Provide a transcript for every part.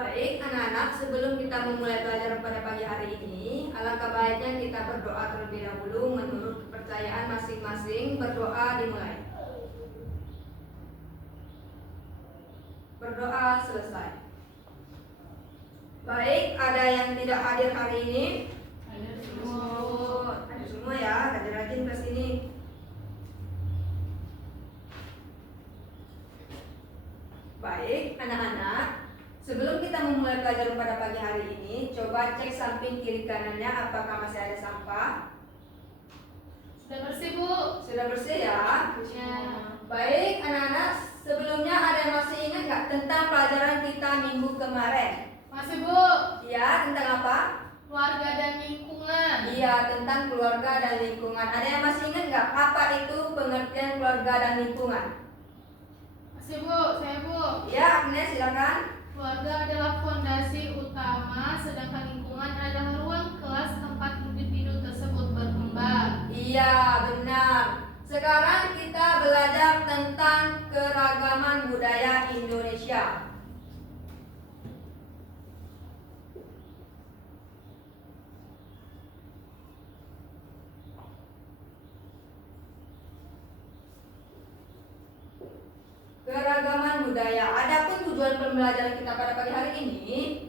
Baik anak-anak, sebelum kita memulai pelajaran pada pagi hari ini, alangkah baiknya kita berdoa terlebih dahulu menurut kepercayaan masing-masing. Berdoa dimulai. Berdoa selesai. Baik, ada yang tidak hadir hari ini? Ada semua ya, rajin-rajin ke sini. Baik anak-anak, sebelum kita memulai pelajaran pada pagi hari ini, coba cek samping kiri kanannya apakah masih ada sampah. Sudah bersih, Bu. Sudah bersih ya? Ya. Baik anak-anak, sebelumnya ada yang masih ingat nggak tentang pelajaran kita minggu kemarin? Masih, Bu. Iya, tentang apa? Keluarga dan lingkungan. Iya, tentang keluarga dan lingkungan. Ada yang masih ingat nggak apa itu pengertian keluarga dan lingkungan? Masih, Bu. Saya, Bu. Ya, Agnes silakan. Keluarga adalah fondasi utama, sedangkan lingkungan adalah ruang kelas tempat individu tersebut berkembang. Iya, benar. Sekarang kita belajar tentang keragaman budaya Indonesia. Keragaman budaya. Adapun tujuan pembelajaran kita pada pagi hari ini,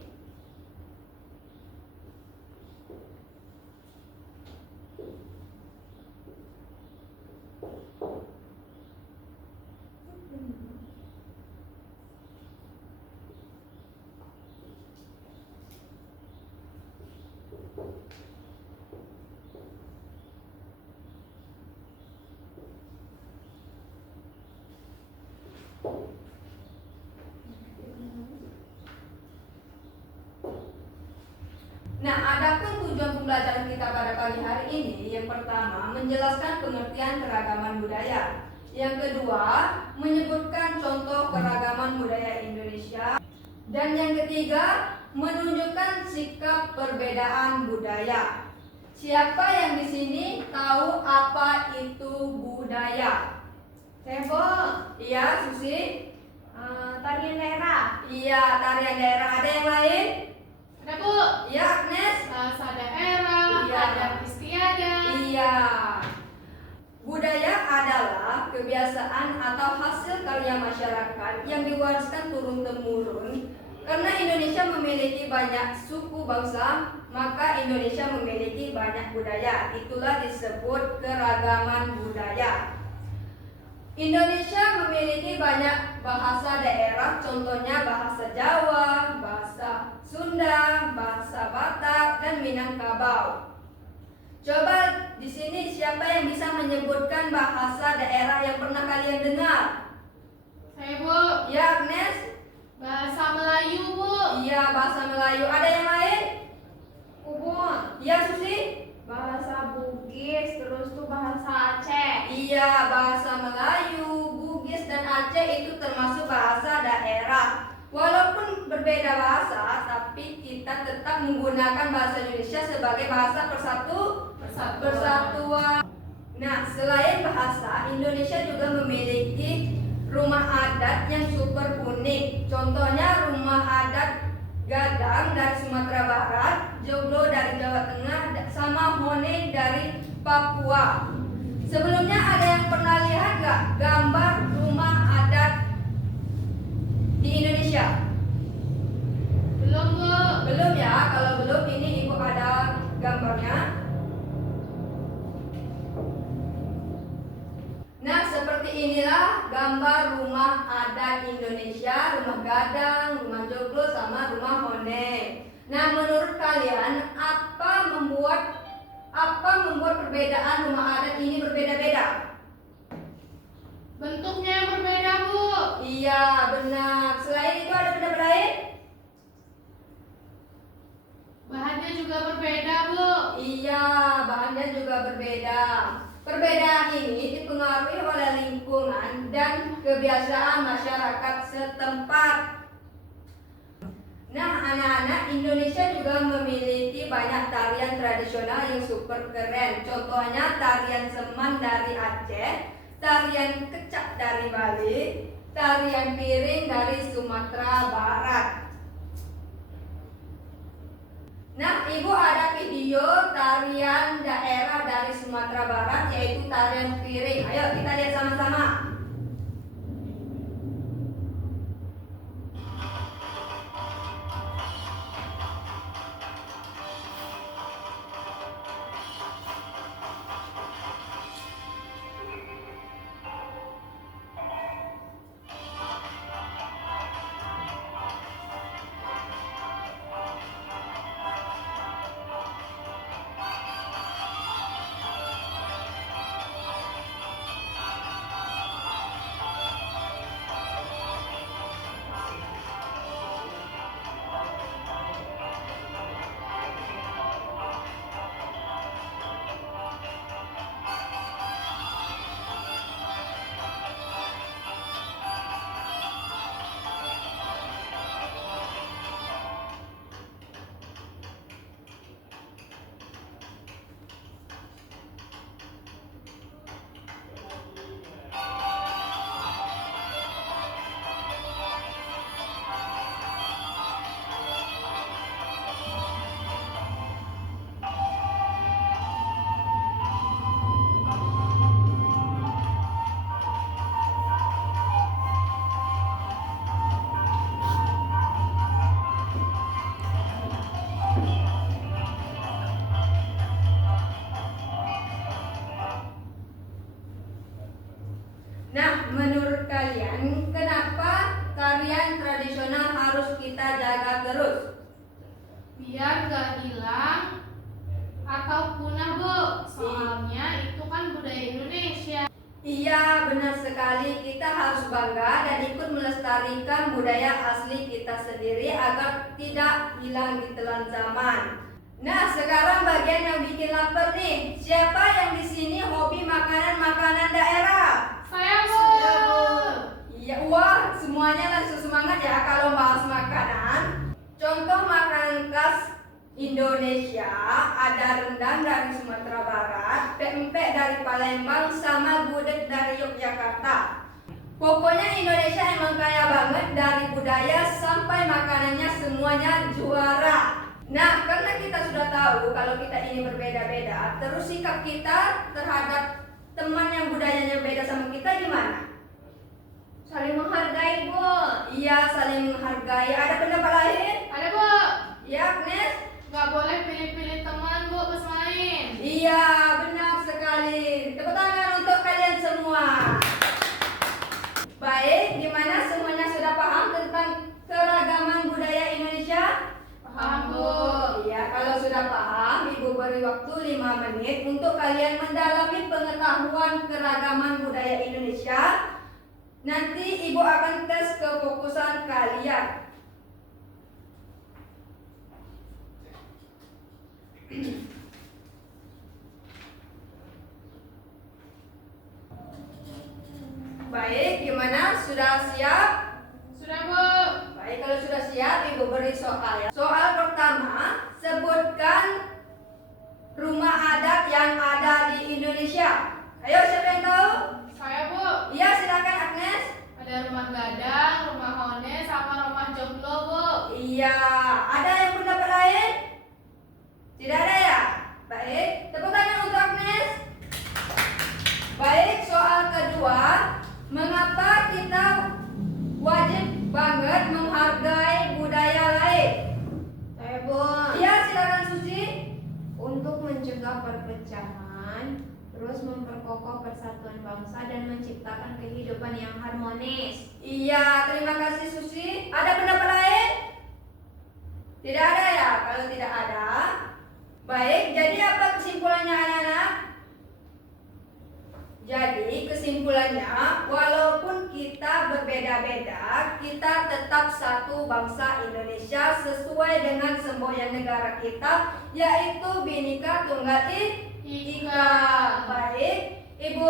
nah, adapun tujuan pembelajaran kita pada pagi hari ini, yang pertama, menjelaskan pengertian keragaman budaya. Yang kedua, menyebutkan contoh keragaman budaya Indonesia. Dan yang ketiga, menunjukkan sikap perbedaan budaya. Siapa yang di sini tahu apa itu budaya? Sebo. Iya, Susi? Tarian daerah. Iya, tarian daerah. Ada yang lain? Ada, Bu. Iya, Agnes? Bahasa daerah, Iya. adat istiadat. Iya. Budaya adalah kebiasaan atau hasil karya masyarakat yang diwariskan turun-temurun. Karena Indonesia memiliki banyak suku bangsa, maka Indonesia memiliki banyak budaya. Itulah disebut keragaman budaya. Indonesia memiliki banyak bahasa daerah, contohnya bahasa Jawa, bahasa Sunda, bahasa Batak, dan Minangkabau. Coba di sini siapa yang bisa menyebutkan bahasa daerah yang pernah kalian dengar? Saya, Bu. Ya, Agnes? Bahasa Melayu, Bu. Iya, bahasa Melayu. Ada yang lain? Bu. Ya, Susi? Bahasa Bugis, terus tuh bahasa Aceh. Iya, bahasa Melayu, Bugis, dan Aceh itu termasuk bahasa daerah. Walaupun berbeda bahasa, tapi kita tetap menggunakan bahasa Indonesia sebagai bahasa persatuan. Nah, selain bahasa, Indonesia juga memiliki rumah adat yang super unik. Contohnya rumah adat Gadang dari Sumatera Barat, Joglo dari Jawa Tengah, sama Hone dari Papua. Sebelumnya ada yang pernah lihat nggak gambar rumah adat di Indonesia? Belum, Bu. Belum ya? Kalau belum, ini Ibu ada gambarnya. Nah, seperti inilah gambar rumah adat Indonesia, rumah Gadang, rumah Joglo, sama rumah Hone. Nah, menurut kalian apa membuat perbedaan rumah adat ini berbeda-beda? Bentuknya yang berbeda, Bu. Iya, benar. Selain itu ada benda lain? Bahannya juga berbeda, Bu. Iya, bahannya juga berbeda. Perbedaan ini dipengaruhi oleh lingkungan dan kebiasaan masyarakat setempat. Nah, anak-anak, Indonesia juga memiliki banyak tarian tradisional yang super keren. Contohnya tarian Seman dari Aceh, tarian Kecak dari Bali, tarian Piring dari Sumatera Barat. Ibu ada video tarian daerah dari Sumatera Barat yaitu tarian piring. Ayo kita lihat sama-sama. Nah, menurut kalian kenapa tarian tradisional harus kita jaga terus? Biar gak hilang atau punah, Bu. Soalnya itu kan budaya Indonesia. Iya, benar sekali. Kita harus bangga dan ikut melestarikan budaya asli kita sendiri agar tidak hilang di telan zaman. Nah, sekarang bagian yang bikin lapar nih. Siapa yang di sini hobi makanan-makanan daerah? Saya, Bu. Iya, wah, semuanya langsung semangat ya kalau bahas makanan. Contoh makanan khas Indonesia ada rendang dari Sumatera Barat, pempek dari Palembang, sama gudeg dari Yogyakarta. Pokoknya Indonesia emang kaya banget dari budaya sampai makanannya semuanya juara. Nah, karena kita sudah tahu kalau kita ini berbeda-beda, terus sikap kita terhadap teman yang budayanya beda sama kita gimana? Saling menghargai, Bu. Iya, saling menghargai. Ada pendapat lain? Ada, Bu. Ya, Agnes? Gak boleh pilih-pilih teman, Bu, pas main. Iya, benar sekali. Tepuk tangan untuk kalian semua. Baik, gimana semuanya sudah paham tentang keragaman budaya Indonesia? Paham, Bu. Iya, kalau sudah paham, Ibu beri waktu 5 menit untuk kalian mendalami pengetahuan keragaman budaya Indonesia. Nanti Ibu akan tes kefokusan kalian. Baik, gimana? Sudah siap? Sudah, Bu. Baik, kalau sudah siap, Ibu beri soal ya. Soal pertama, sebutkan rumah adat yang ada di Indonesia. Ayo, siapa yang tahu? Saya, Bu. Iya, silakan Agnes. Ada rumah gadang, rumah hone, sama rumah joglo, Bu. Iya, ada yang pendapat lain? Tidak ada ya? Baik, tepuk tangan untuk Agnes. Baik, soal kedua, mengapa kita wajib banget menghargai budaya lain? Saya, Bu. Iya, silakan Susi. Untuk mencegah perpecahan, terus memperkokoh persatuan bangsa dan menciptakan kehidupan yang harmonis. Iya, terima kasih Susi. Ada pendapat lain? Tidak ada ya? Kalau tidak ada, baik. Jadi apa kesimpulannya anak-anak? Jadi kesimpulannya, walaupun kita berbeda-beda, kita tetap satu bangsa Indonesia sesuai dengan semboyan negara kita, yaitu Bhinneka Tunggal Ika. Baik, Ibu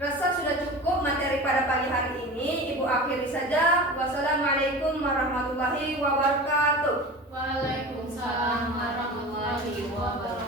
rasa sudah cukup materi pada pagi hari ini. Ibu akhiri saja. Wassalamualaikum warahmatullahi wabarakatuh. Waalaikumsalam warahmatullahi wabarakatuh.